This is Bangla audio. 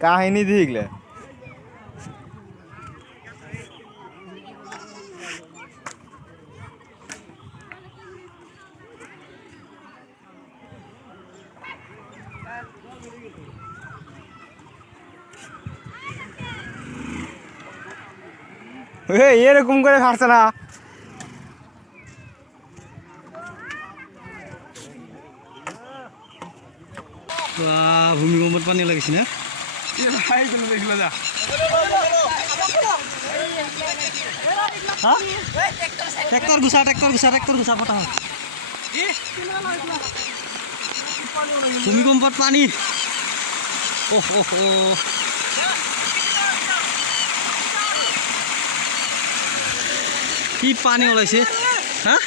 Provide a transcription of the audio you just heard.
কাহিনী দেখলে এরকম করে ছাড়ছে না। ভূমিকম্পের পানি লাগিস না ট্রেক্টর ঘুষা পটা ভূমিকম্পের পানি কি পানি ওলাইছে হ্যাঁ